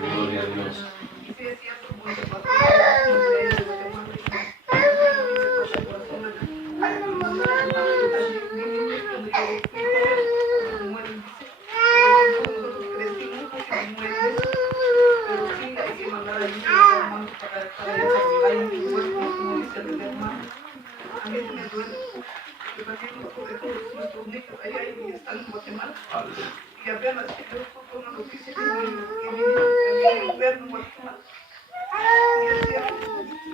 Gloria a Dios. Sí, es cierto, como dice el pastor, nosotros crecimos y muertes, pero sí hay que mandar a limpiar a los hermanos para desarrollar un cuerpo, como dice el hermano. A mí me duele, porque también todos nuestros niños ahí están en Guatemala. Y apenas que yo escucho una noticia que mi niño enfermo en Guatemala. Y es cierto,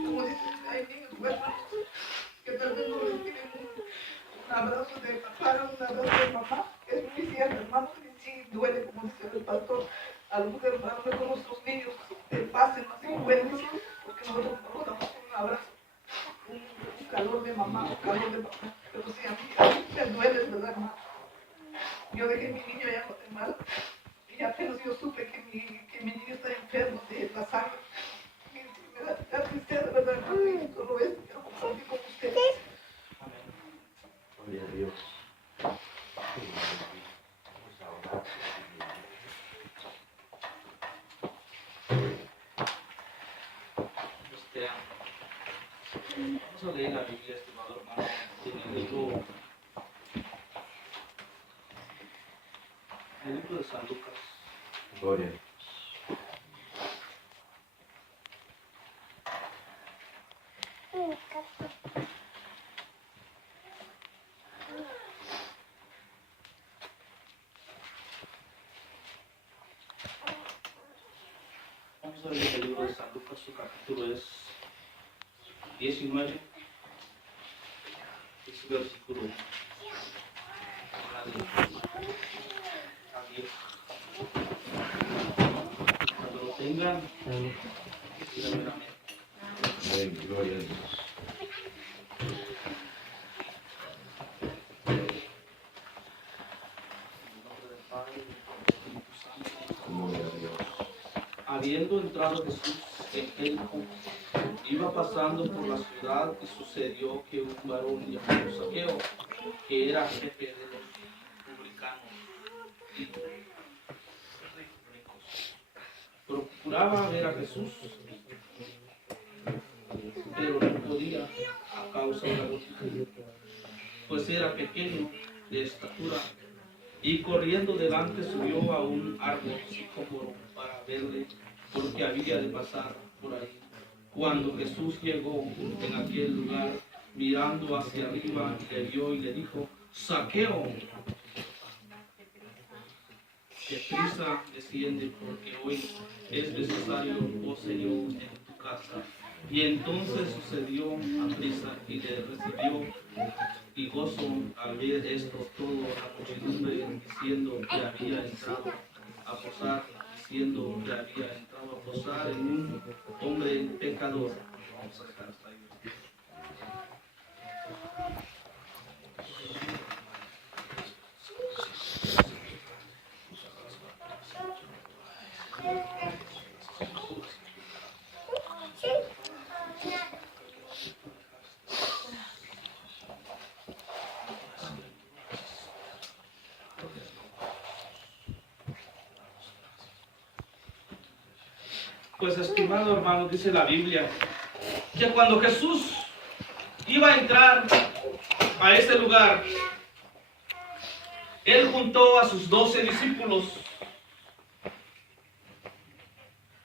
como dice, hay niños huérfanos que tal vez no reciben un abrazo de papá, un abrazo de mamá. Es muy cierto, hermano, y sí duele, como dice el pastor. A lo mejor nuestros niños pasen más secuelas, porque nosotros no damos un abrazo, un calor de mamá, un calor de papá. Pero sí, a mí me duele, ¿verdad, hermano? Yo dejé a mi niño allá en Guatemala y apenas yo supe que mi niño está enfermo de la sangre. Y me da tristeza, ¿verdad, hermano? Y solo esto quiero compartir con ustedes. Gloria a Dios. Vamos a leer la Biblia, estimado hermano, en el libro de San Lucas. Gloria a Dios. Vamos a leer el libro de San Lucas, su capítulo es 19, es versículo 1 a 10. Cuando lo tengan, díganme amén. Amén. Gloria a Dios. En el nombre del Padre, y del Espíritu Santo. Gloria a Dios. Habiendo entrado Jesús en Jericó, iba pasando por la ciudad y sucedió que un varón llamado Zaqueo, que era jefe de los publicanos y ricos, procuraba ver a Jesús, pero no podía a causa de la multitud, pues era pequeño de estatura, y corriendo delante subió a un árbol sicómoro para verle, porque había de pasar por ahí. Cuando Jesús llegó en aquel lugar, mirando hacia arriba, le vio y le dijo: Zaqueo, deprisa desciende, porque hoy es necesario, oh Señor, en tu casa. Y entonces sucedió a prisa y le recibió y gozo al ver esto todo la muchedumbre, diciendo que había entrado a posar, en un hombre pecador. Vamos a dejar hasta ahí. Pues, estimado hermano, dice la Biblia que cuando Jesús iba a entrar a ese lugar, Él juntó a sus 12 discípulos.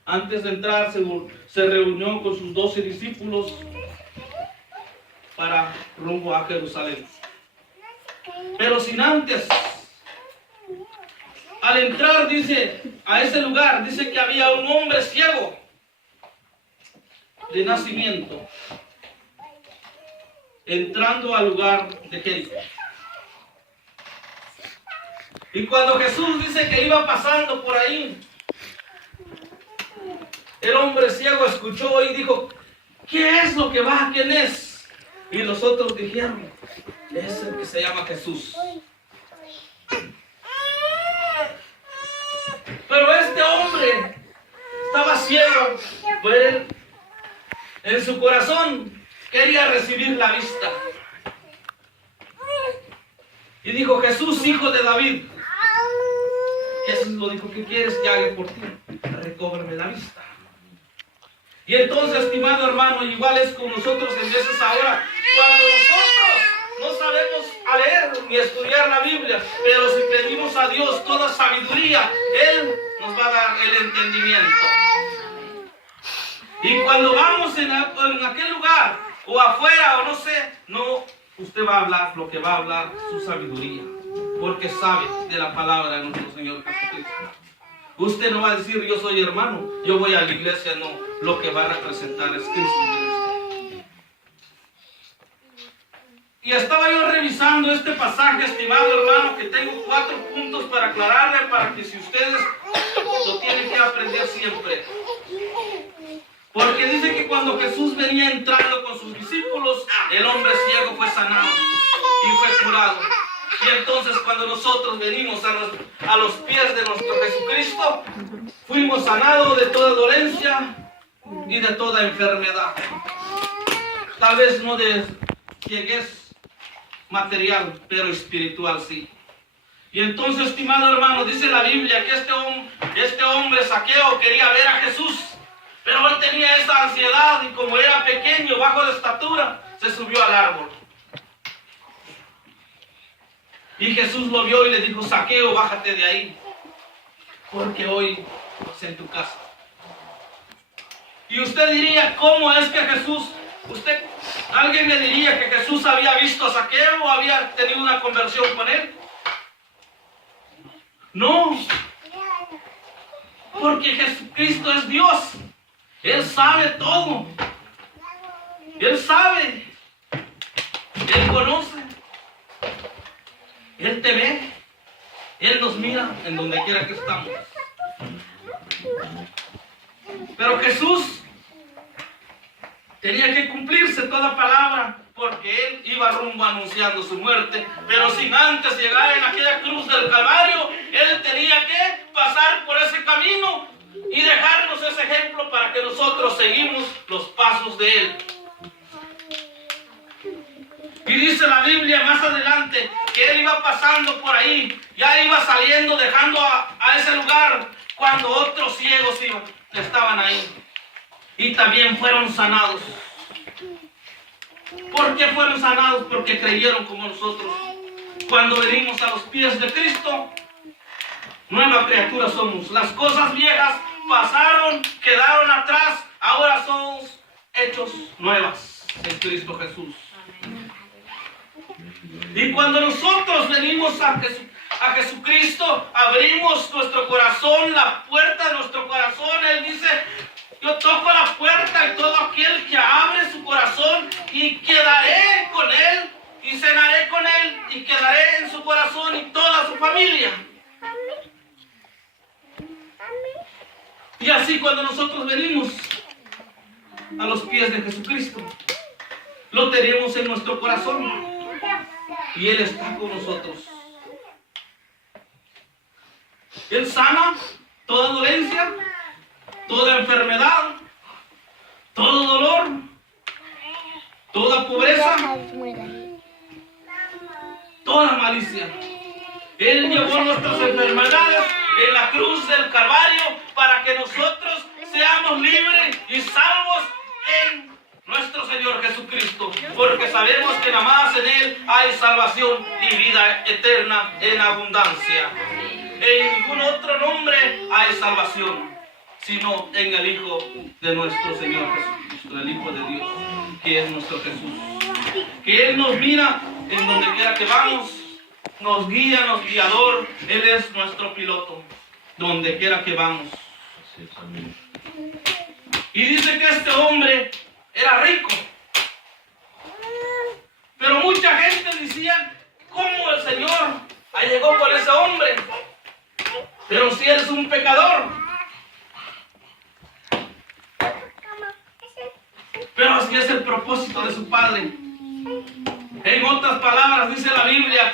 Antes de entrar se reunió con sus 12 discípulos para rumbo a Jerusalén. Pero sin antes, al entrar, dice, a ese lugar, dice que había un hombre ciego de nacimiento, entrando al lugar de Jericó. Y cuando Jesús dice que iba pasando por ahí, el hombre ciego escuchó y dijo: ¿qué es lo que va? ¿Quién es? Y los otros dijeron: es el que se llama Jesús. Pero este hombre estaba ciego, pues en su corazón quería recibir la vista. Y dijo: Jesús, hijo de David, Jesús lo dijo, ¿qué quieres que haga por ti? Recóbrame la vista. Y entonces, estimado hermano, igual es con nosotros en veces ahora, cuando nosotros no sabemos a leer ni estudiar la Biblia, pero si pedimos a Dios toda sabiduría, Él nos va a dar el entendimiento. Y cuando vamos en aquel lugar, o afuera, o no sé, no, usted va a hablar lo que va a hablar, su sabiduría, porque sabe de la palabra de nuestro Señor Jesucristo. Usted no va a decir, yo soy hermano, yo voy a la iglesia, no. Lo que va a representar es Cristo en usted. Y estaba yo revisando este pasaje, estimado hermano, que tengo 4 puntos para aclararle, para que si ustedes lo tienen que aprender siempre. Porque dice que cuando Jesús venía entrando con sus discípulos, el hombre ciego fue sanado y fue curado. Y entonces cuando nosotros venimos a los pies de nuestro Jesucristo, fuimos sanados de toda dolencia y de toda enfermedad. Tal vez no de cieguez material, pero espiritual sí. Y entonces, estimado hermano, dice la Biblia que este hombre Zaqueo quería ver a Jesús, pero él tenía esa ansiedad y como era pequeño, bajo de estatura, se subió al árbol. Y Jesús lo vio y le dijo, Zaqueo, bájate de ahí, porque hoy es en tu casa. Y usted diría, ¿cómo es que Jesús, alguien me diría que Jesús había visto a Zaqueo o había tenido una conversión con él? No, porque Jesucristo es Dios. Él sabe todo. Él sabe. Él conoce. Él te ve. Él nos mira en donde quiera que estamos. Pero Jesús tenía que cumplirse toda palabra, porque Él iba rumbo anunciando su muerte, pero sin antes llegar en aquella cruz del Calvario, Él tenía que pasar por ese camino y dejarnos ese ejemplo para que nosotros seguimos los pasos de Él. Y dice la Biblia más adelante que Él iba pasando por ahí, ya iba saliendo, dejando a ese lugar, cuando otros ciegos estaban ahí. Y también fueron sanados. ¿Por qué fueron sanados? Porque creyeron como nosotros. Cuando venimos a los pies de Cristo, nueva criatura somos. Las cosas viejas pasaron, quedaron atrás, ahora somos hechos nuevas en Cristo Jesús. Y cuando nosotros venimos a Jesucristo, abrimos nuestro corazón, la puerta de nuestro corazón. Él dice, yo toco la puerta y todo aquel que abre su corazón, y quedaré con él, y cenaré con él, y quedaré en su corazón y toda su familia. Y así cuando nosotros venimos a los pies de Jesucristo, lo tenemos en nuestro corazón. Y Él está con nosotros. Él sana toda dolencia, toda enfermedad, todo dolor, toda pobreza, toda malicia. Él llevó nuestras enfermedades en la cruz del Calvario para que nosotros seamos libres y salvos en nuestro Señor Jesucristo, porque sabemos que nada más en Él hay salvación y vida eterna en abundancia. En ningún otro nombre hay salvación, sino en el Hijo de nuestro Señor Jesucristo, el Hijo de Dios, que es nuestro Jesús. Que Él nos mira en donde quiera que vamos, nos guía, nos guiador. Él es nuestro piloto, donde quiera que vamos. Y dice que este hombre era rico, pero mucha gente decía, ¿cómo el Señor llegó por ese hombre? Pero si eres un pecador. Pero así es el propósito de su Padre. En otras palabras, dice la Biblia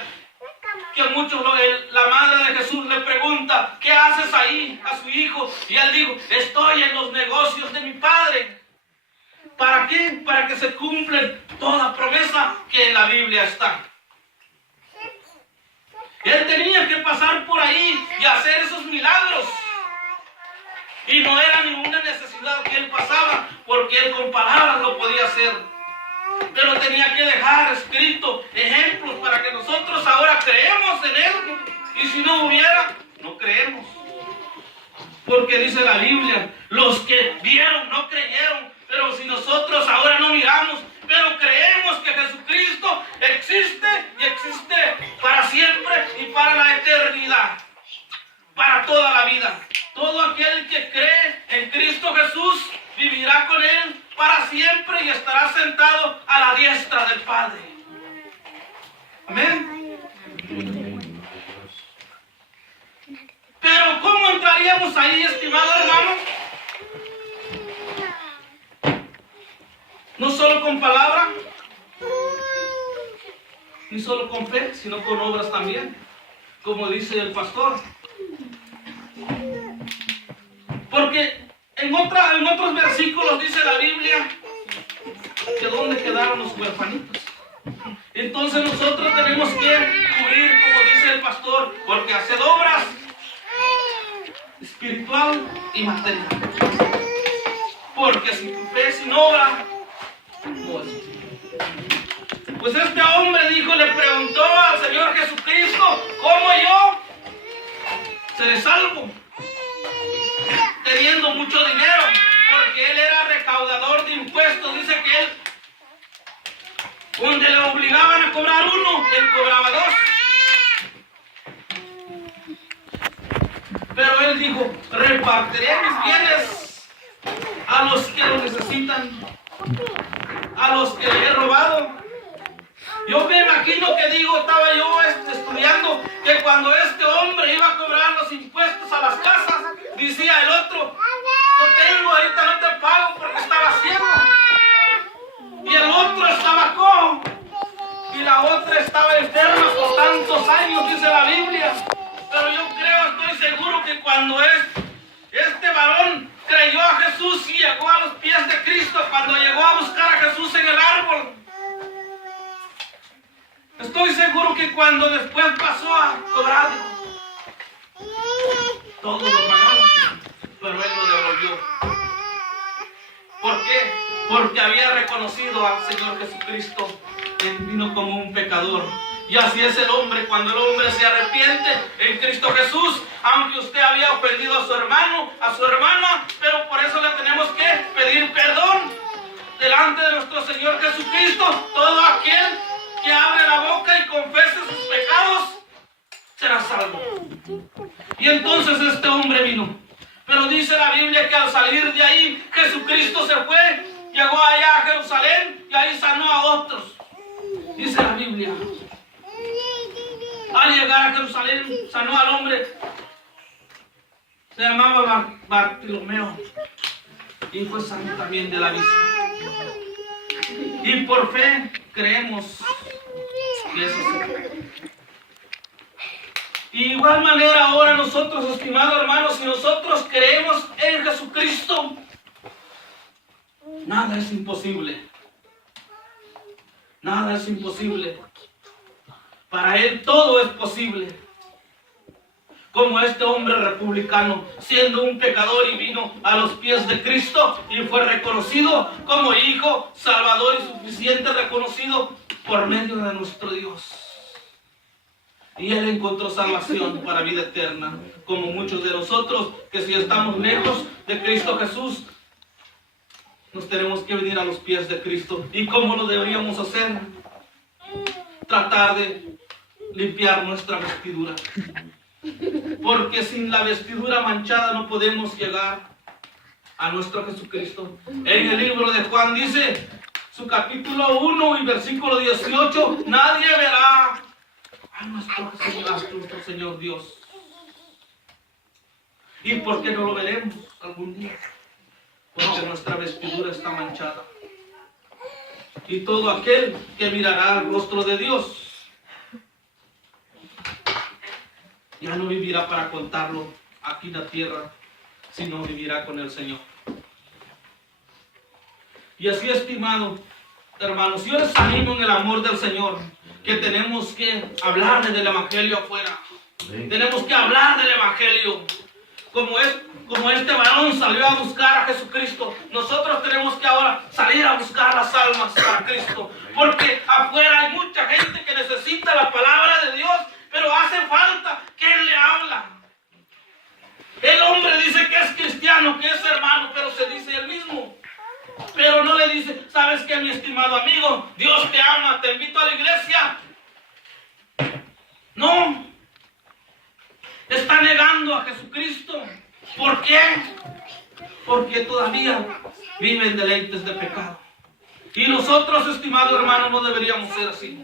que muchos, la madre de Jesús le pregunta, ¿qué haces ahí a su hijo? Y él dijo, estoy en los negocios de mi Padre. ¿Para qué? Para que se cumpla toda promesa que en la Biblia está. Él tenía que pasar por ahí y hacer esos porque él con palabras lo podía hacer. Pero tenía que dejar escrito ejemplos para que nosotros ahora creemos en él. Y si no hubiera, no creemos. Porque dice la Biblia, los que vieron no creyeron. Pero si nosotros ahora no miramos, pero creemos que Jesucristo existe y existe para siempre y para la eternidad, para toda la vida. Todo aquel que cree en Cristo Jesús vivirá con él para siempre y estará sentado a la diestra del Padre. Amén. Pero ¿cómo entraríamos ahí, estimado hermano? No solo con palabra, ni solo con fe, sino con obras también, como dice el pastor. Porque en otros versículos dice la Biblia que dónde quedaron los huerfanitos. Entonces nosotros tenemos que cubrir, como dice el pastor, porque hacer obras espiritual y material. Porque sin fe, sin obra, no es. Pues este hombre dijo, le preguntó al Señor Jesucristo, ¿cómo yo seré salvo? Teniendo mucho dinero, porque él era recaudador de impuestos. Dice que él, donde le obligaban a cobrar uno, él cobraba dos. Pero él dijo, repartiré mis bienes a los que lo necesitan, a los que le he robado. Yo me imagino que estaba yo estudiando que cuando este hombre iba a cobrar los impuestos a las casas, decía el otro, no tengo, ahorita no te pago porque estaba ciego. Y el otro estaba cojo. Y la otra estaba enferma por tantos años, dice la Biblia. Pero yo estoy seguro que cuando este varón creyó a Jesús y llegó a los pies de Cristo, cuando llegó a buscar a Jesús en el árbol, estoy seguro que cuando después pasó a cobrar, todo lo pagaron, pero él lo devolvió. ¿Por qué? Porque había reconocido al Señor Jesucristo, que vino como un pecador. Y así es el hombre, cuando el hombre se arrepiente en Cristo Jesús, aunque usted había ofendido a su hermano, a su hermana, pero por eso le tenemos que pedir perdón delante de nuestro Señor Jesucristo. Todo aquel que abre la boca y confiese sus pecados será salvo. Y entonces este hombre vino. Pero dice la Biblia que al salir de ahí, Jesucristo se fue, llegó allá a Jerusalén y ahí sanó a otros. Dice la Biblia. Al llegar a Jerusalén, sanó al hombre. Se llamaba Bartolomeo. Y fue sano también de la vista. Y por fe creemos que eso se puede. Y de igual manera ahora nosotros, estimados hermanos, si nosotros creemos en Jesucristo, nada es imposible. Nada es imposible. Para Él todo es posible. Como este hombre republicano, siendo un pecador y vino a los pies de Cristo y fue reconocido como hijo, salvador y suficiente, reconocido por medio de nuestro Dios. Y Él encontró salvación para vida eterna, como muchos de nosotros que si estamos lejos de Cristo Jesús, nos tenemos que venir a los pies de Cristo. ¿Y cómo lo deberíamos hacer? Tratar de limpiar nuestra vestidura. Porque sin la vestidura manchada no podemos llegar a nuestro Jesucristo. En el libro de Juan dice, su capítulo 1 y versículo 18, nadie verá a nuestro Señor Dios. ¿Y por qué no lo veremos algún día? Porque nuestra vestidura está manchada. Y todo aquel que mirará el rostro de Dios ya no vivirá para contarlo aquí en la tierra, sino vivirá con el Señor. Y así, estimado hermanos, yo les animo en el amor del Señor que tenemos que hablarle del Evangelio afuera. Tenemos que hablar del Evangelio. como este varón salió a buscar a Jesucristo, nosotros tenemos que ahora salir a buscar las almas para Cristo. Porque afuera hay mucha gente que necesita la palabra de Dios, pero hace falta que Él le habla. El hombre dice que es cristiano, que es hermano, pero se dice él mismo. Pero no le dice, ¿sabes qué, mi estimado amigo? Dios te ama, te invito a la iglesia. No. Está negando a Jesucristo. ¿Por qué? Porque todavía viven deleites de pecado. Y nosotros, estimado hermano, no deberíamos ser así.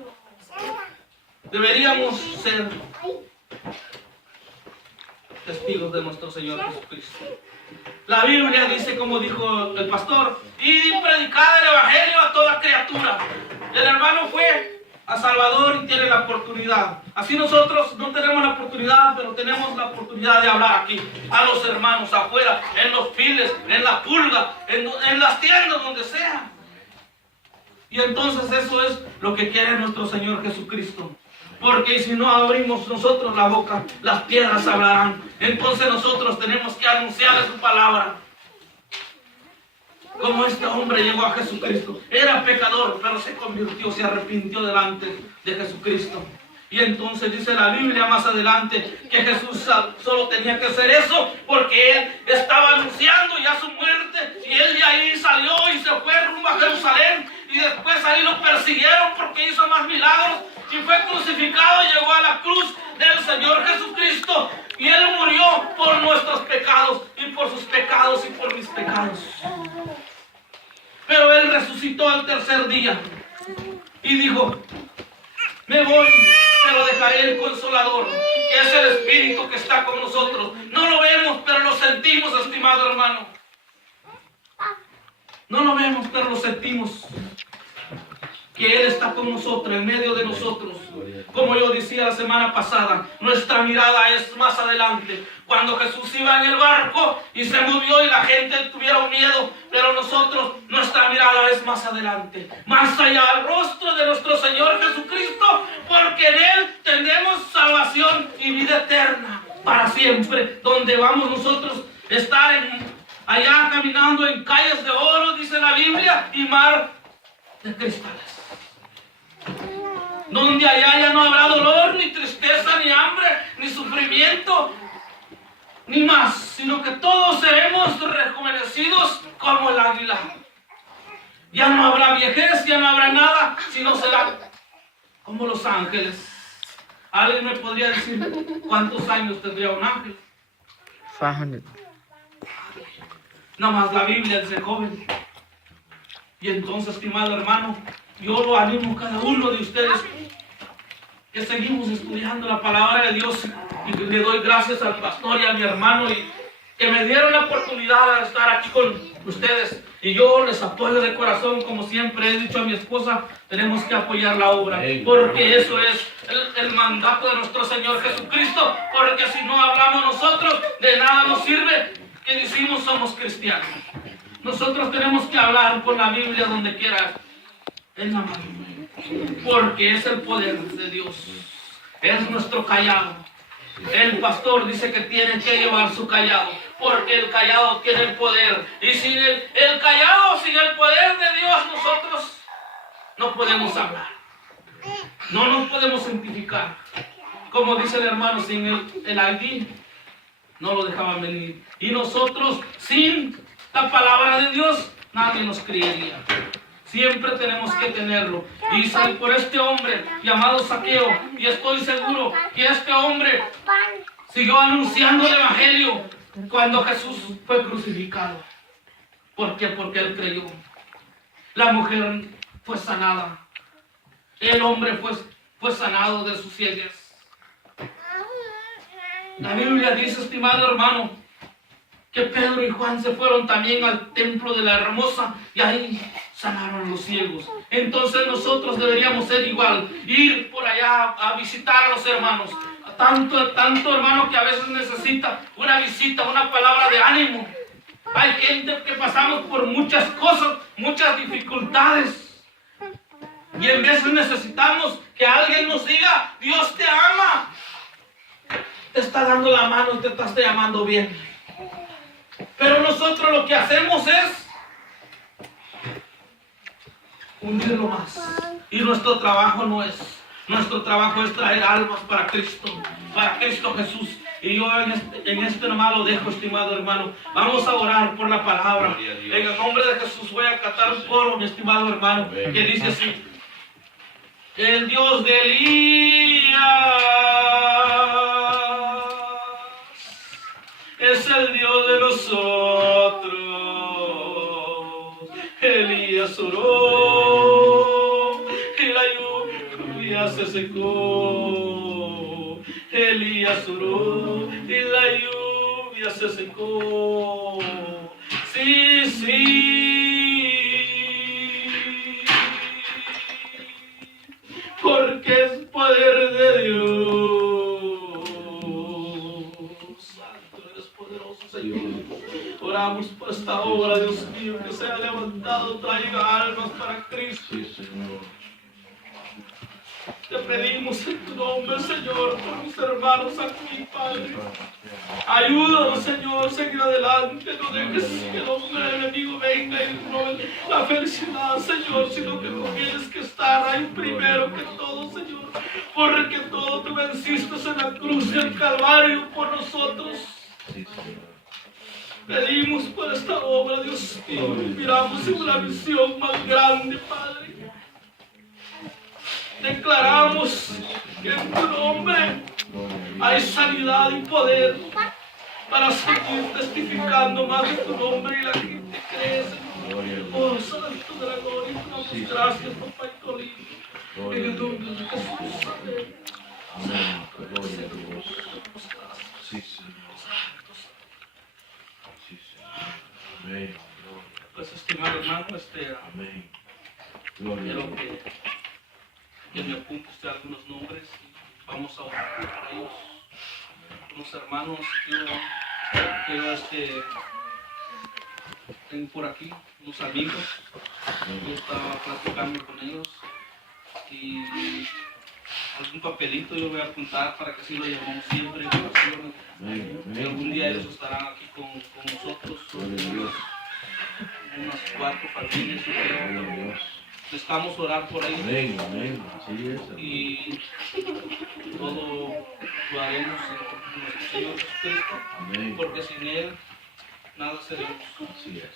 Deberíamos ser testigos de nuestro Señor Jesucristo. La Biblia dice, como dijo el pastor, y predicad el evangelio a toda criatura. El hermano fue a Salvador y tiene la oportunidad. Así nosotros no tenemos la oportunidad, pero tenemos la oportunidad de hablar aquí a los hermanos afuera, en los files, en la pulga, en las tiendas, donde sea. Y entonces eso es lo que quiere nuestro Señor Jesucristo. Porque si no abrimos nosotros la boca, las piedras hablarán. Entonces nosotros tenemos que anunciar su palabra. Como este hombre llegó a Jesucristo. Era pecador, pero se convirtió, se arrepintió delante de Jesucristo. Y entonces dice la Biblia más adelante que Jesús solo tenía que hacer eso porque Él estaba anunciando ya su muerte. Y Él de ahí salió y se fue rumbo a Jerusalén. Y después ahí lo persiguieron porque hizo más milagros. Y fue crucificado y llegó a la cruz del Señor Jesucristo. Y Él murió por nuestros pecados y por sus pecados y por mis pecados. Pero Él resucitó al tercer día y dijo, me voy, pero dejaré el Consolador, que es el Espíritu que está con nosotros. No lo vemos, pero lo sentimos, estimado hermano. No lo vemos, pero lo sentimos. Que Él está con nosotros, en medio de nosotros. Como yo decía la semana pasada, nuestra mirada es más adelante. Cuando Jesús iba en el barco y se movió y la gente tuviera miedo, pero nosotros, nuestra mirada es más adelante. Más allá al rostro de nuestro Señor Jesucristo, porque en Él tenemos salvación y vida eterna para siempre. Donde vamos nosotros a estar allá caminando en calles de oro, dice la Biblia, y mar de cristales. Donde allá ya no habrá dolor, ni tristeza, ni hambre, ni sufrimiento, ni más, sino que todos seremos rejuvenecidos como el águila. Ya no habrá viejez, ya no habrá nada, sino será como los ángeles. ¿Alguien me podría decir cuántos años tendría un ángel? 500. Nada más la Biblia dice joven. Y entonces, estimado hermano, yo lo animo a cada uno de ustedes que seguimos estudiando la palabra de Dios, y le doy gracias al pastor y a mi hermano y que me dieron la oportunidad de estar aquí con ustedes, y yo les apoyo de corazón. Como siempre he dicho a mi esposa, tenemos que apoyar la obra, porque eso es el mandato de nuestro Señor Jesucristo. Porque si no hablamos nosotros, de nada nos sirve que decimos somos cristianos. Nosotros tenemos que hablar con la Biblia donde quiera, en la mano, porque es el poder de Dios, es nuestro callado. El pastor dice que tiene que llevar su callado, porque el callado tiene el poder, y sin el callado, sin el poder de Dios, nosotros no podemos hablar, no nos podemos identificar. Como dice el hermano, sin el ID no lo dejaban venir, y nosotros sin la palabra de Dios nadie nos creería. Siempre tenemos que tenerlo. Y por este hombre llamado Zaqueo, y estoy seguro que este hombre siguió anunciando el evangelio cuando Jesús fue crucificado. ¿Por qué? Porque él creyó. La mujer fue sanada. El hombre fue sanado de sus ceguez. La Biblia dice, estimado hermano, que Pedro y Juan se fueron también al templo de la Hermosa y ahí sanaron a los ciegos. Entonces nosotros deberíamos ser igual, ir por allá a visitar a los hermanos. Tanto hermano que a veces necesita una visita, una palabra de ánimo. Hay gente que pasamos por muchas cosas, muchas dificultades. Y en veces necesitamos que alguien nos diga, Dios te ama. Te está dando la mano y te está llamando bien. Pero nosotros lo que hacemos es hundirlo más. Y nuestro trabajo no es. Nuestro trabajo es traer almas para Cristo Jesús. Y yo en este nomás lo dejo, estimado hermano. Vamos a orar por la palabra. En el nombre de Jesús voy a cantar un coro, mi estimado hermano, que dice así: el Dios de Elías es el Dios de nosotros. Elías oró y la lluvia se secó. Elías oró y la lluvia se secó. Sí, sí, porque es poder de Dios. Santo, eres poderoso, Señor. Oramos por esta obra, Dios mío, que sea levantado, traiga almas para Cristo. Sí, Señor. Te pedimos en tu nombre, Señor, por mis hermanos aquí, Padre. Ayúdanos, Señor, seguir adelante. No dejes que el hombre del enemigo venga y no la felicidad, Señor, sino que tú tienes que estar ahí primero que todo, Señor. Porque todo tú venciste en la cruz del Calvario por nosotros. Sí, Señor. Pedimos por esta obra, Dios mío. Miramos en una visión más grande, Padre. Declaramos que en tu nombre hay sanidad y poder para seguir testificando más de tu nombre y la gente cree, Señor. Oh, Santo de la gloria, te damos gracias, papá y lindo. En el nombre de Jesús, amén. Amén. Gloria a Dios. Sí, Señor. Sí, Señor. Amén. Pues, estimado hermano, Amén. Gloria a quiero Dios. que me apunte usted algunos nombres y vamos a orar por ellos. Unos hermanos que yo tengo por aquí, unos amigos. Yo estaba platicando con ellos y algún papelito yo voy a apuntar para que así lo llevamos siempre en oración. Amén. Y algún día ellos estarán aquí con nosotros. Gloria a Dios. Unas 4 familias, yo creo. Gloria a Dios. Necesitamos orar por ellos. Amén. Amén. Así es. Y todo lo haremos en nuestro Señor Jesucristo, Amén. porque sin Él nada seremos. Así es.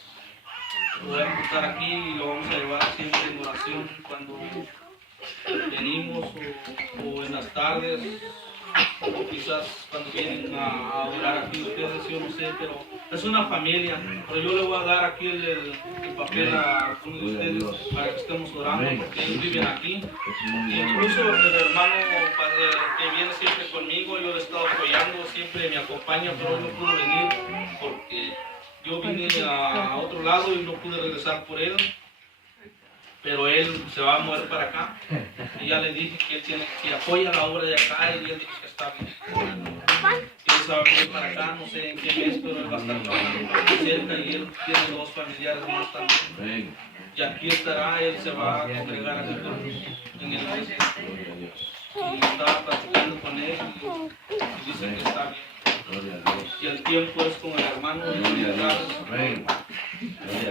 Lo voy a apuntar aquí y lo vamos a llevar siempre en oración cuando venimos o en las tardes, o quizás cuando vienen a orar aquí ustedes, yo no sé, pero es una familia. Pero yo le voy a dar aquí el papel a uno de ustedes para que estemos orando, porque ellos viven aquí. Y incluso el hermano que viene siempre conmigo, yo le he estado apoyando, siempre me acompaña, pero hoy no pudo venir porque yo vine a otro lado y no pude regresar por él. Pero él se va a mover para acá y ya le dije que él tiene que apoya la obra de acá y él dijo que está bien. Él se va a venir para acá, no sé en qué mes, pero él va a estar trabajando cerca y él tiene 2 familiares más también. Y aquí estará, él se va a congregar aquí en el mes. Y estaba platicando con él y dice que está bien. Y el tiempo es con el hermano de Gloria a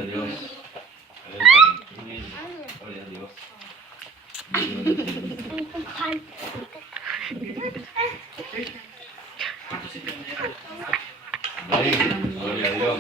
Dios. Dios. Amén. Gloria a Dios. Gloria a Dios. Amén. Gloria a Dios.